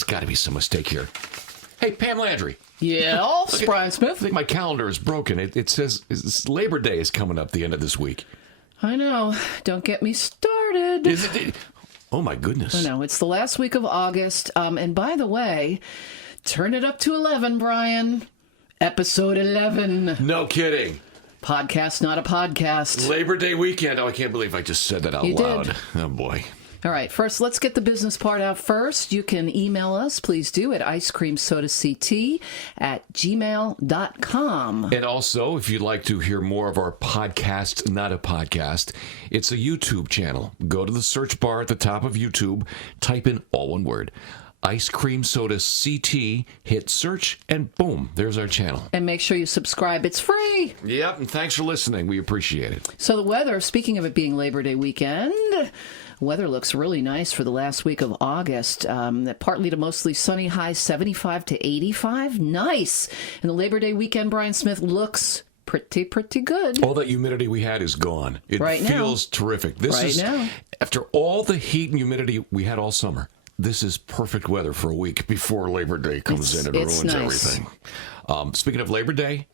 there's got to be some mistake here. Hey, Pam Landry. Yeah, Brian I Smith. think my calendar is broken. It says Labor Day is coming up the end of this week. I know. Don't get me started. Is it? Oh, my goodness. I know. It's the last week of August. And by the way, turn it up to 11, Brian. Episode 11. No kidding. Podcast, not a podcast. Labor Day weekend. Oh, I can't believe I just said that out loud. Did. Oh, boy. All right, first, let's get the business part out first. You can email us, please do, at icecreamsodact@gmail.com. And also, if you'd like to hear more of our podcast, not a podcast, it's a YouTube channel. Go to the search bar at the top of YouTube, type in all one word, Ice Cream Soda CT, hit search, and boom, there's our channel. And make sure you subscribe. It's free. Yep, and thanks for listening. We appreciate it. So the weather, speaking of it being Labor Day weekend, weather looks really nice for the last week of August. Partly to mostly sunny, high 75 to 85. Nice. And the Labor Day weekend, Brian Smith, looks pretty good. All that humidity we had is gone. It right feels terrific. This right is now. After all the heat and humidity we had all summer. This is perfect weather for a week before Labor Day comes in and ruins nice. everything. Speaking of Labor Day,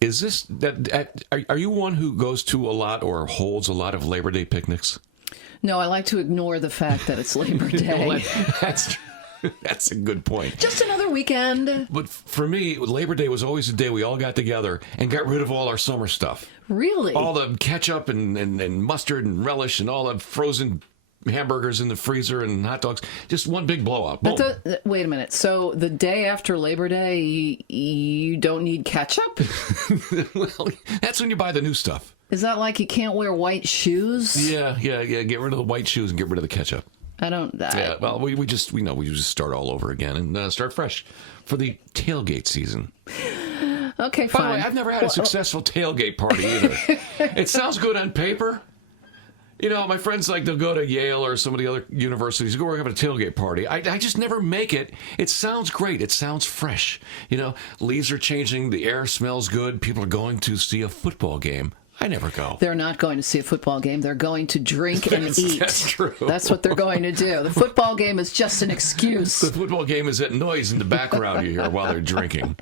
is this are you one who goes to a lot or holds a lot of Labor Day picnics? No, I like to ignore the fact that it's Labor Day. Well, that's a good point. Just another weekend. But for me, Labor Day was always a day we all got together and got rid of all our summer stuff. Really? All the ketchup and mustard and relish and all the frozen hamburgers in the freezer and hot dogs. Just one big blowout. Boom. But wait a minute. So the day after Labor Day, you don't need ketchup? Well, that's when you buy the new stuff. Is that like you can't wear white shoes? Yeah. Get rid of the white shoes and get rid of the ketchup. I don't. Yeah. Well, we just start all over again and start fresh for the tailgate season. Okay, By fine. the way, I've never had a successful tailgate party either. It sounds good on paper. You know, my friends, they'll go to Yale or some of the other universities, go have a tailgate party. I just never make it. It sounds great. It sounds fresh. You know, leaves are changing. The air smells good. People are going to see a football game. I never go. They're not going to see a football game. They're going to drink and eat. That's true. That's what they're going to do. The football game is just an excuse. The football game is that noise in the background you hear while they're drinking.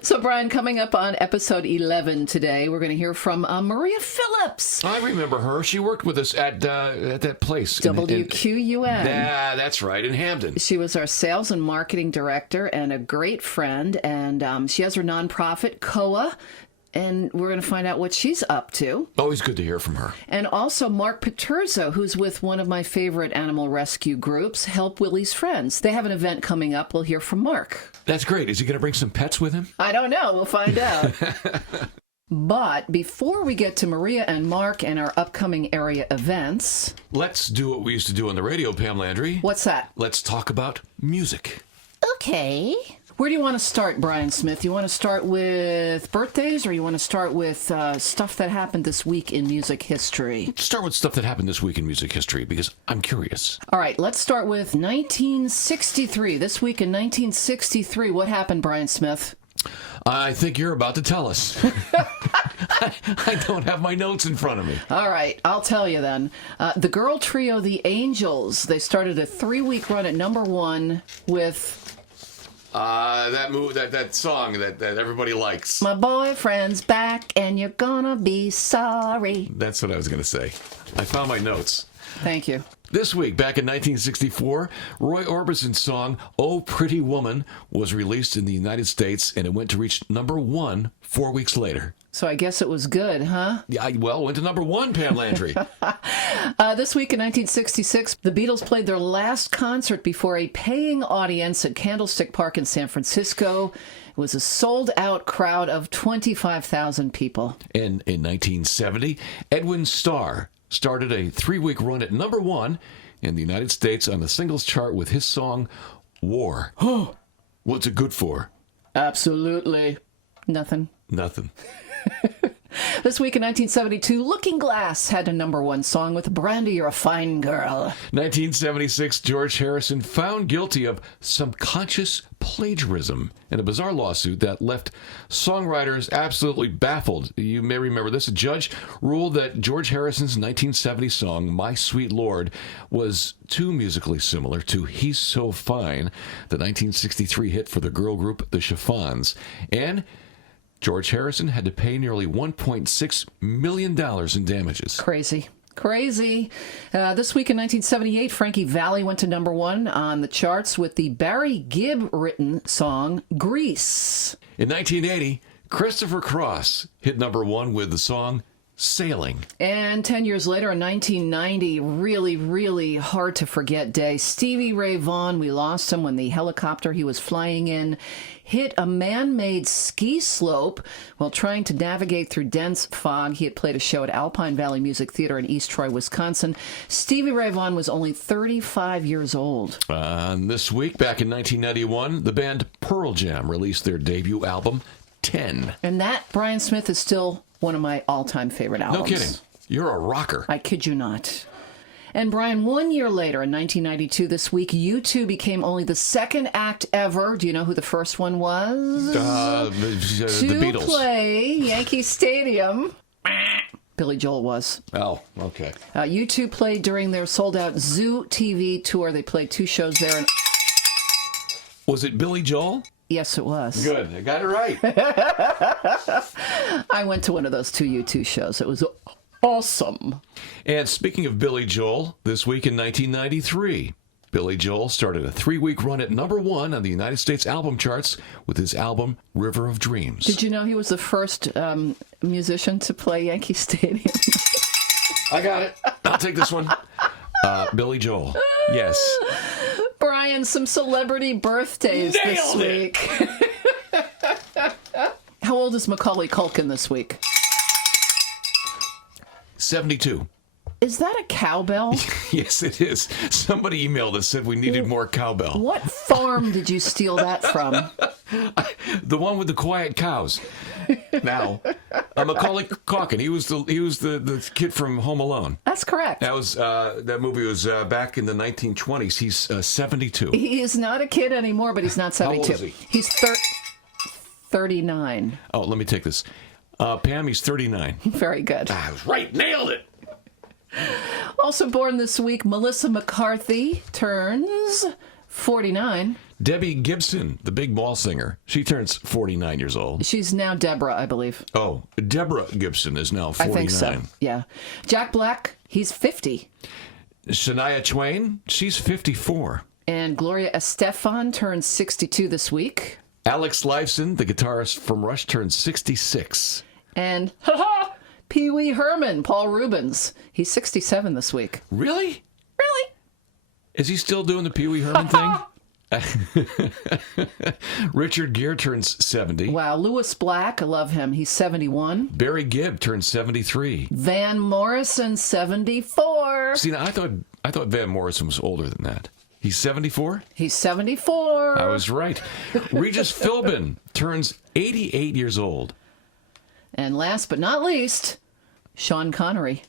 So, Brian, coming up on episode 11 today, we're going to hear from Maria Phillips. I remember her. She worked with us at that place. WQUN. Yeah, that's right, in Hamden. She was our sales and marketing director and a great friend, and she has her nonprofit, COA, and we're going to find out what she's up to. Always good to hear from her. And also Mark Peterzo, who's with one of my favorite animal rescue groups, Help Willie's Friends. They have an event coming up. We'll hear from Mark. That's great. Is he going to bring some pets with him? I don't know. We'll find out. But before we get to Maria and Mark and our upcoming area events... Let's do what we used to do on the radio, Pam Landry. What's that? Let's talk about music. Okay. Where do you want to start, Brian Smith? You want to start with birthdays, or you want to start with stuff that happened this week in music history? Let's start with stuff that happened this week in music history, because I'm curious. All right, let's start with 1963. This week in 1963, what happened, Brian Smith? I think you're about to tell us. I don't have my notes in front of me. All right, I'll tell you then. The girl trio, The Angels, they started a 3-week run at #1 with... that song that everybody likes. My boyfriend's back and you're gonna be sorry. That's what I was going to say. I found my notes. Thank you. This week, back in 1964, Roy Orbison's song, Oh Pretty Woman, was released in the United States, and it went to reach #1 4 weeks later. So I guess it was good, huh? Yeah, it went to #1, Pam Landry. This week in 1966, the Beatles played their last concert before a paying audience at Candlestick Park in San Francisco. It was a sold-out crowd of 25,000 people. And in 1970, Edwin Starr started a 3-week run at #1 in the United States on the singles chart with his song, War. What's it good for? Absolutely nothing. Nothing. This week in 1972, Looking Glass had a #1 song with Brandy, You're a Fine Girl. 1976, George Harrison found guilty of subconscious plagiarism in a bizarre lawsuit that left songwriters absolutely baffled. You may remember this. A judge ruled that George Harrison's 1970 song, My Sweet Lord, was too musically similar to He's So Fine, the 1963 hit for the girl group The Chiffons. And George Harrison had to pay nearly $1.6 million in damages. Crazy. This week in 1978, Frankie Valli went to #1 on the charts with the Barry Gibb written song Grease. In 1980, Christopher Cross hit #1 with the song Sailing. And 10 years later, in 1990, really hard to forget day, Stevie Ray Vaughan, we lost him when the helicopter he was flying in hit a man-made ski slope while trying to navigate through dense fog. He had played a show at Alpine Valley Music Theater in East Troy, Wisconsin. Stevie Ray Vaughan was only 35 years old. This week, back in 1991, the band Pearl Jam released their debut album, 10. And that, Brian Smith, is still one of my all-time favorite albums. No kidding. You're a rocker. I kid you not. And Brian, 1 year later, in 1992, this week, U2 became only the second act ever. Do you know who the first one was? The Beatles. To play Yankee Stadium. Billy Joel was. Oh, okay. U2 played during their sold-out Zoo TV tour. They played 2 shows there. And Was it Billy Joel? yes, it was. Good. I got it right. I went to one of those 2 U2 shows. It was awesome. And speaking of Billy Joel, this week in 1993, Billy Joel started a 3-week run at #1 on the United States album charts with his album River of Dreams. Did you know he was the first musician to play Yankee Stadium? I got it. I'll take this one. Billy Joel. Yes. Brian, some celebrity birthdays this Nailed week. How old is Macaulay Culkin this week? 72. Is that a cowbell? Yes, it is. Somebody emailed us, said we needed more cowbell. What farm did you steal that from? The one with the quiet cows. Now, Macaulay Culkin. He was the kid from Home Alone. That's correct. That movie was back in the 1920s. He's 72. He is not a kid anymore, but he's not 72. How old is he? He's 39. Oh, let me take this. Pam, he's 39. Very good. I was right. Nailed it. Also born this week, Melissa McCarthy turns 49. Debbie Gibson, the big mall singer. She turns 49 years old. She's now Deborah, I believe. Oh, Deborah Gibson is now 49. I think so, yeah. Jack Black, he's 50. Shania Twain, she's 54. And Gloria Estefan turns 62 this week. Alex Lifeson, the guitarist from Rush, turns 66. And, Pee Wee Herman, Paul Rubens. He's 67 this week. Really? Really? Is he still doing the Pee Wee Herman thing? Richard Gere turns 70. Wow, Lewis Black, I love him. He's 71. Barry Gibb turns 73. Van Morrison, 74. See, now, I thought Van Morrison was older than that. He's 74? He's 74. I was right. Regis Philbin turns 88 years old. And last but not least, Sean Connery.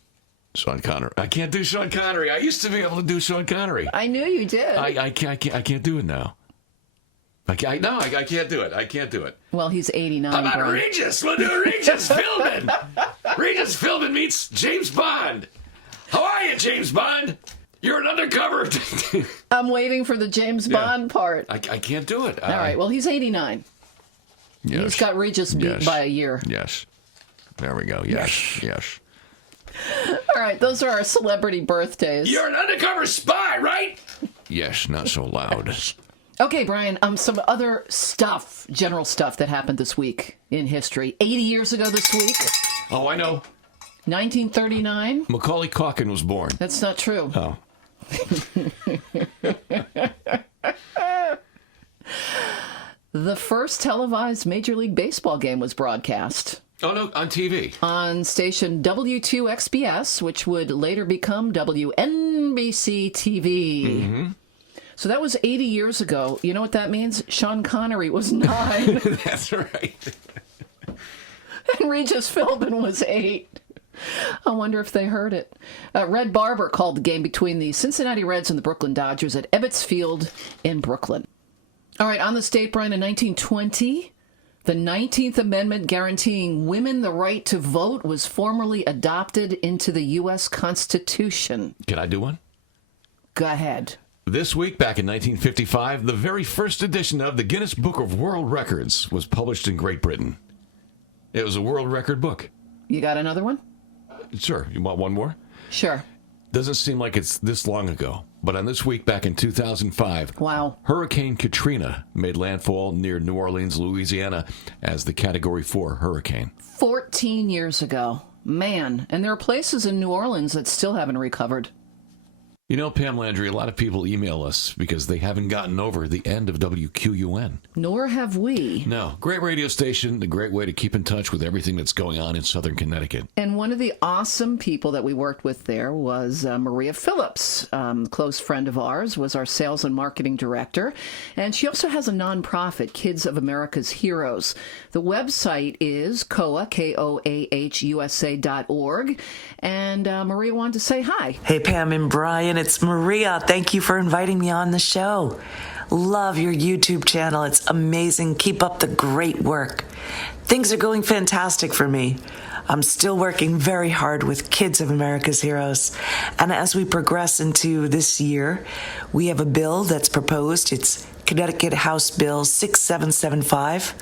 Sean Connery. I can't do Sean Connery. I used to be able to do Sean Connery. I knew you did. I can't do it now. I can't do it. I can't do it. Well, he's 89. How about Brian. Regis? We'll do Regis Philbin. Regis Philbin meets James Bond. How are you, James Bond? You're an undercover. I'm waiting for the James Bond part. I can't do it. All right, well, he's 89. Yes. He's got Regis beat by a year. Yes. There we go. Yes. All right, those are our celebrity birthdays. You're an undercover spy, right? Yes, not so loud. Okay, Brian, some other stuff, general stuff that happened this week in history. 80 years ago this week, Oh, I know. 1939. Macaulay Culkin was born. That's not true. Oh. The first televised Major League Baseball game was broadcast Oh, no, on TV. on station W2XBS, which would later become WNBC TV. Mm-hmm. So that was 80 years ago. You know what that means? Sean Connery was 9. That's right. And Regis Philbin was 8. I wonder if they heard it. Red Barber called the game between the Cincinnati Reds and the Brooklyn Dodgers at Ebbets Field in Brooklyn. All right, on this date, Brian, in 1920, the 19th Amendment guaranteeing women the right to vote was formally adopted into the U.S. Constitution. Can I do one? Go ahead. This week, back in 1955, the very first edition of the Guinness Book of World Records was published in Great Britain. It was a world record book. You got another one? Sure. You want one more? Sure. Doesn't seem like it's this long ago, but on this week back in 2005, Wow. Hurricane Katrina made landfall near New Orleans, Louisiana, as the Category 4 hurricane. 14 years ago. Man, and there are places in New Orleans that still haven't recovered. You know, Pam Landry, a lot of people email us because they haven't gotten over the end of WQUN. Nor have we. No, great radio station, a great way to keep in touch with everything that's going on in Southern Connecticut. And one of the awesome people that we worked with there was Maria Phillips, close friend of ours, was our sales and marketing director. And she also has a nonprofit, Kids of America's Heroes. The website is KOAH, KOAHUSA.org. And Maria wanted to say hi. Hey, Pam and Brian, it's Maria. Thank you for inviting me on the show. Love your YouTube channel. It's amazing. Keep up the great work. Things are going fantastic for me. I'm still working very hard with Kids of America's Heroes. And as we progress into this year, we have a bill that's proposed. It's Connecticut House Bill 6775.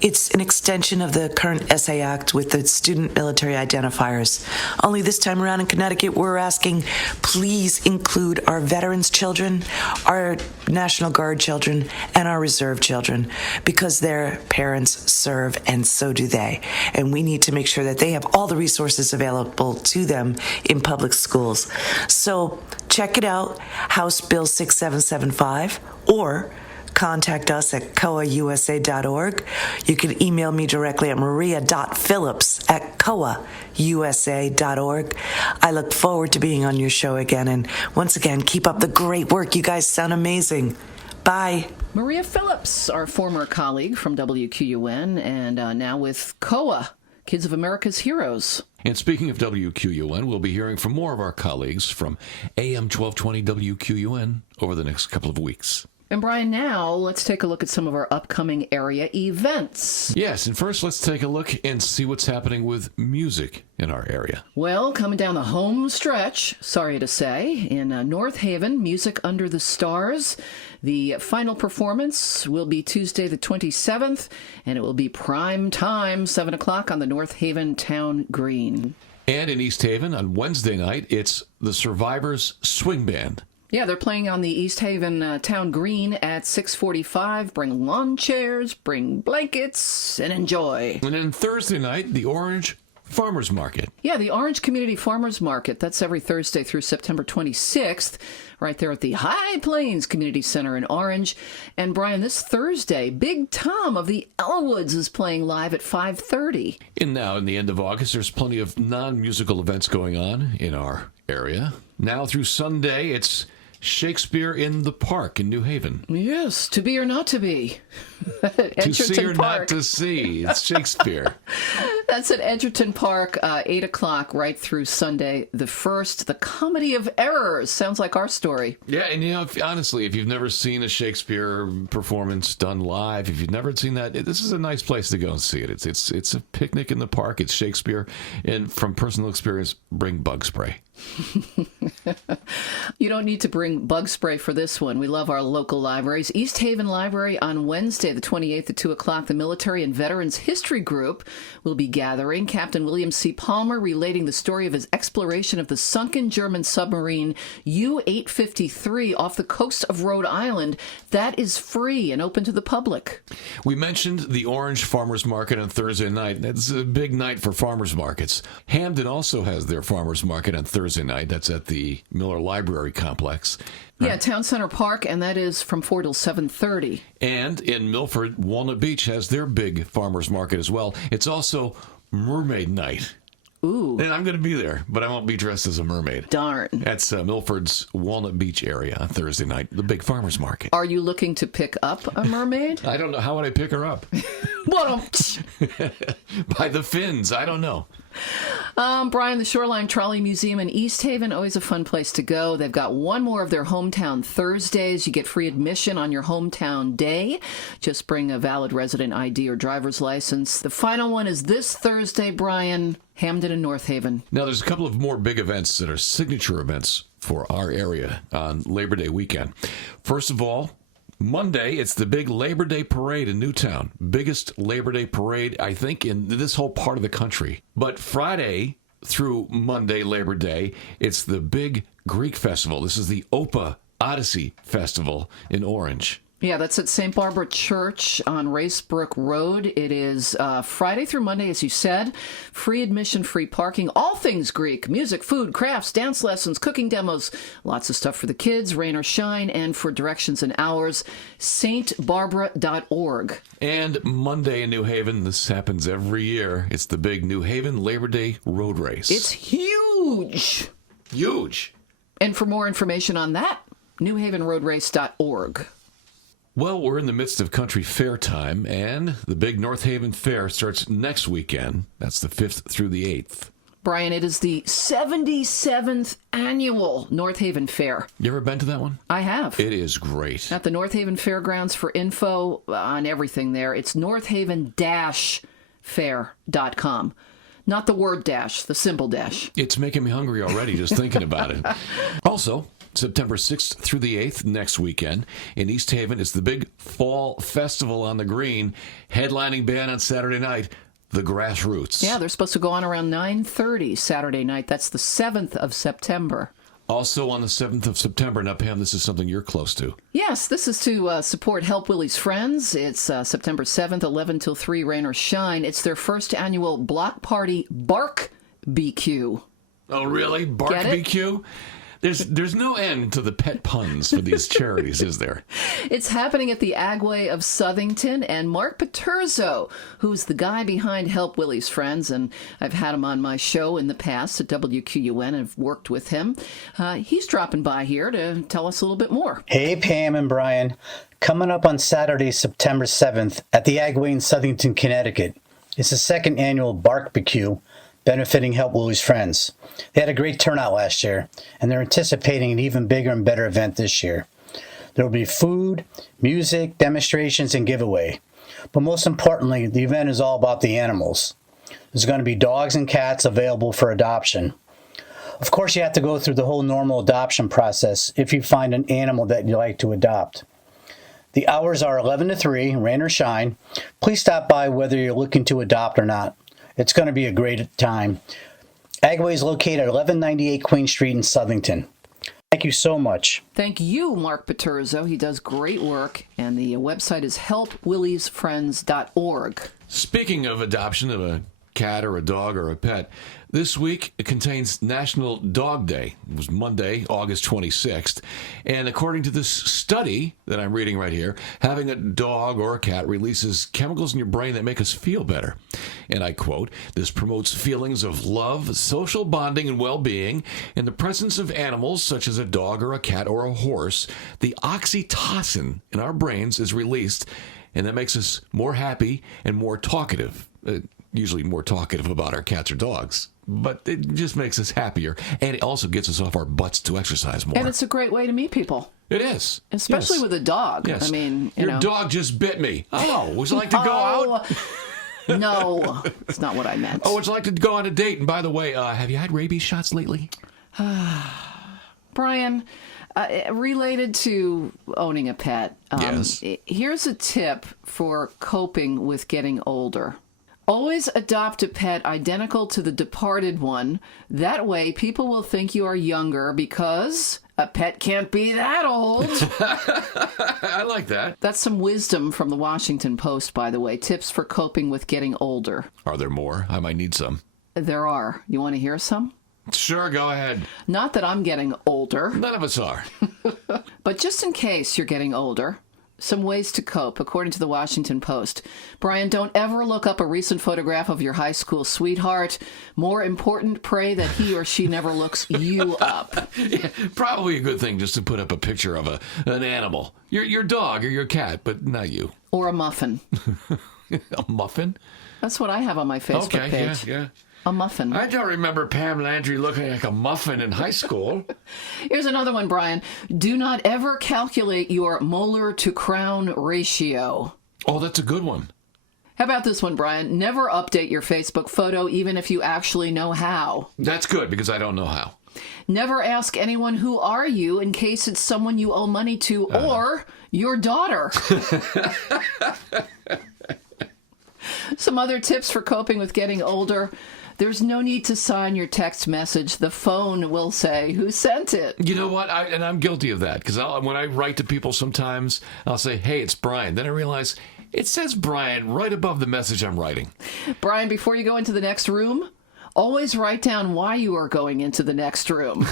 It's an extension of the current SA Act with the student military identifiers. Only this time around in Connecticut, we're asking, please include our veterans' children, our National Guard children, and our reserve children, because their parents serve and so do they. And we need to make sure that they have all the resources available to them in public schools. So check it out, House Bill 6775, or contact us at koahusa.org. You can email me directly at maria.phillips@koahusa.org. I look forward to being on your show again. And once again, keep up the great work. You guys sound amazing. Bye. Maria Phillips, our former colleague from WQUN, and now with KOAH, Kids of America's Heroes. And speaking of WQUN, we'll be hearing from more of our colleagues from AM 1220 WQUN over the next couple of weeks. And Brian, now let's take a look at some of our upcoming area events. Yes, and first let's take a look and see what's happening with music in our area. Well, coming down the home stretch, sorry to say, in North Haven, Music Under the Stars. The final performance will be Tuesday the 27th, and it will be prime time, 7 o'clock on the North Haven Town Green. And in East Haven on Wednesday night, it's the Survivors Swing Band. Yeah, they're playing on the East Haven Town Green at 6:45. Bring lawn chairs, bring blankets, and enjoy. And then Thursday night, the Orange Farmers Market. Yeah, the Orange Community Farmers Market. That's every Thursday through September 26th, right there at the High Plains Community Center in Orange. And Brian, this Thursday, Big Tom of the Elwoods is playing live at 5:30. And now, in the end of August, there's plenty of non-musical events going on in our area. Now through Sunday, it's Shakespeare in the Park in New Haven. Yes, to be or not to be. To see or Park. not to see. It's Shakespeare. That's at Edgerton Park, 8 o'clock, right through Sunday the 1st. The Comedy of Errors. Sounds like our story. Yeah, and you know, honestly, if you've never seen a Shakespeare performance done live, if you've never seen that, this is a nice place to go and see it. It's a picnic in the park. It's Shakespeare. And from personal experience, bring bug spray. You don't need to bring bug spray for this one. We love our local libraries. East Haven Library on Wednesday, the 28th at 2 o'clock. The Military and Veterans History Group will be gathering. Captain William C. Palmer relating the story of his exploration of the sunken German submarine U-853 off the coast of Rhode Island. That is free and open to the public. We mentioned the Orange Farmers Market on Thursday night. That's a big night for farmers markets. Hamden also has their farmers market on Thursday night. That's at the Miller Library Complex. Yeah, Town Center Park, and that is from 4 till 7:30. And in Milford, Walnut Beach has their big farmers market as well. It's also Mermaid Night. Ooh. And I'm going to be there, but I won't be dressed as a mermaid. Darn. That's Milford's Walnut Beach area on Thursday night, the big farmers market. Are you looking to pick up a mermaid? I don't know. How would I pick her up? By the Finns. I don't know. Brian, the Shoreline Trolley Museum in East Haven, always a fun place to go. They've got one more of their hometown Thursdays. You get free admission on your hometown day. Just bring a valid resident ID or driver's license. The final one is this Thursday, Brian, Hamden and North Haven. Now, there's a couple of more big events that are signature events for our area on Labor Day weekend. First of all, Monday, it's the big Labor Day parade in Newtown. Biggest Labor Day parade, I think, in this whole part of the country. But Friday through Monday, Labor Day, it's the big Greek festival. This is the Opa Odyssey Festival in Orange. Yeah, that's at St. Barbara Church on Racebrook Road. It is Friday through Monday, as you said. Free admission, free parking, all things Greek. Music, food, crafts, dance lessons, cooking demos. Lots of stuff for the kids, rain or shine, and for directions and hours, stbarbara.org. And Monday in New Haven, this happens every year. It's the big New Haven Labor Day Road Race. It's huge. Huge. And for more information on that, newhavenroadrace.org. Well, we're in the midst of country fair time, and the big North Haven Fair starts next weekend. That's the 5th through the 8th. Brian, it is the 77th annual North Haven Fair. You ever been to that one? I have. It is great. At the North Haven Fairgrounds. For info on everything there, it's northaven-fair.com. Not the word dash, the symbol dash. It's making me hungry already just thinking about it. Also, September 6th through the 8th, next weekend, in East Haven, it's the big Fall Festival on the Green. Headlining band on Saturday night, The Grassroots. Yeah, they're supposed to go on around 9:30 Saturday night. That's the 7th of September. Also on the 7th of September, now Pam, this is something you're close to. Yes, this is to support Help Willie's Friends. It's September 7th, 11 till 3, rain or shine. It's their first annual block party, Bark BQ. Oh, really? Bark BQ? There's no end to the pet puns for these charities, is there? It's happening at the Agway of Southington, and Mark Paterzo, who's the guy behind Help Willie's Friends, and I've had him on my show in the past at WQUN and have worked with him. He's dropping by here to tell us a little bit more. Hey, Pam and Brian. Coming up on Saturday, September 7th at the Agway in Southington, Connecticut. It's the second annual BBQ benefiting Help Willie's Friends. They had a great turnout last year, and they're anticipating an even bigger and better event this year. There will be food, music, demonstrations, and giveaway. But most importantly, the event is all about the animals. There's going to be dogs and cats available for adoption. Of course, you have to go through the whole normal adoption process if you find an animal that you'd like to adopt. The hours are 11 to 3, rain or shine. Please stop by whether you're looking to adopt or not. It's going to be a great time. Agway is located at 1198 Queen Street in Southington. Thank you so much. Thank you, Mark Paterzo. He does great work, and the website is helpwilliesfriends.org. Speaking of adoption of a cat or a dog or a pet, this week it contains National Dog Day. It was Monday, August 26th. And according to this study that I'm reading right here, having a dog or a cat releases chemicals in your brain that make us feel better. And I quote, "This promotes feelings of love, social bonding, and well-being. In the presence of animals such as a dog or a cat or a horse, the oxytocin in our brains is released, and that makes us more happy and more talkative." Usually more talkative about our cats or dogs, but it just makes us happier, and it also gets us off our butts to exercise more. And it's a great way to meet people. It is. Especially Yes. with a dog. Yes. I mean, Your dog just bit me. Oh, would you like to go out? No, it's not what I meant. Oh, would you like to go on a date? And by the way, have you had rabies shots lately? Brian, related to owning a pet, Yes. Here's a tip for coping with getting older. Always adopt a pet identical to the departed one. That way, people will think you are younger because a pet can't be that old. I like that. That's some wisdom from the Washington Post, by the way. Tips for coping with getting older. Are there more? I might need some. There are. You want to hear some? Sure, go ahead. Not that I'm getting older, None of us are. but just in case you're getting older, some ways to cope, according to the Washington Post. Brian, don't ever look up a recent photograph of your high school sweetheart. More important, pray that he or she never looks you up. Yeah, probably a good thing just to put up a picture of an animal. Your dog or your cat, but not you. Or a muffin. A muffin? That's what I have on my Facebook Okay, page. yeah. A muffin. I don't remember Pam Landry looking like a muffin in high school. Here's another one, Brian. Do not ever calculate your molar to crown ratio. Oh, that's a good one. How about this one, Brian? Never update your Facebook photo, even if you actually know how. That's good because I don't know how. Never ask anyone who are you in case it's someone you owe money to or your daughter. Some other tips for coping with getting older. There's no need to sign your text message. The phone will say who sent it. You know what? I'm guilty of that because when I write to people sometimes, I'll say, hey, it's Brian. Then I realize it says Brian right above the message I'm writing. Brian, before you go into the next room, always write down why you are going into the next room.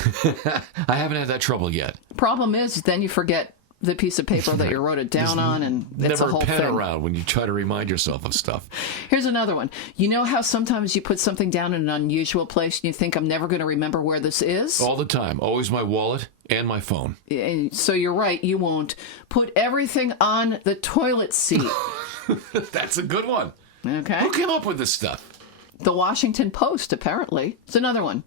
I haven't had that trouble yet. Problem is, then you forget the piece of paper that you wrote it down on, and it's a Never whole pen thing. around when you try to remind yourself of stuff. Here's another one. You know how sometimes you put something down in an unusual place and you think, I'm never going to remember where this is? All the time. Always my wallet and my phone. And so you're right, you won't. Put everything on the toilet seat. That's a good one. Okay? Who came up with this stuff? The Washington Post, apparently. It's another one.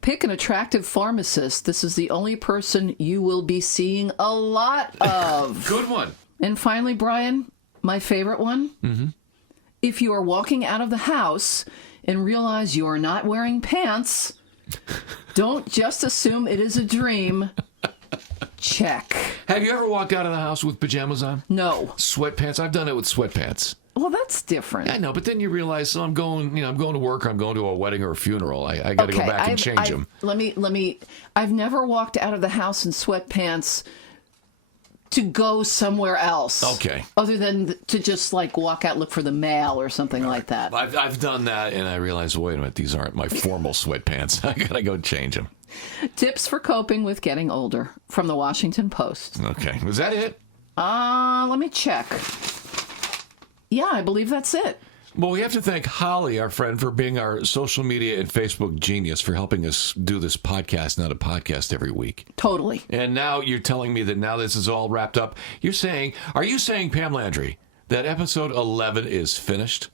Pick an attractive pharmacist. This is the only person you will be seeing a lot of. Good one. And finally, Brian, my favorite one. Mm-hmm. If you are walking out of the house and realize you are not wearing pants, don't just assume it is a dream. Check. Have you ever walked out of the house with pajamas on? No. Sweatpants? I've done it with sweatpants. Well, that's different. I know, but then you realize, so I'm going to work, or I'm going to a wedding or a funeral. I got to go back and change them. Let me. I've never walked out of the house in sweatpants to go somewhere else. Okay. Other than to just like walk out, look for the mail or something like that. I've done that, and I realized, wait a minute, these aren't my formal sweatpants. I got to go change them. Tips for coping with getting older from the Washington Post. Okay. Was that it? Let me check. Yeah, I believe that's it. Well, we have to thank Holly, our friend, for being our social media and Facebook genius for helping us do this podcast, not a podcast every week. Totally. And now you're telling me that now this is all wrapped up. Are you saying, Pam Landry, that episode 11 is finished?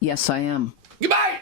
Yes, I am. Goodbye!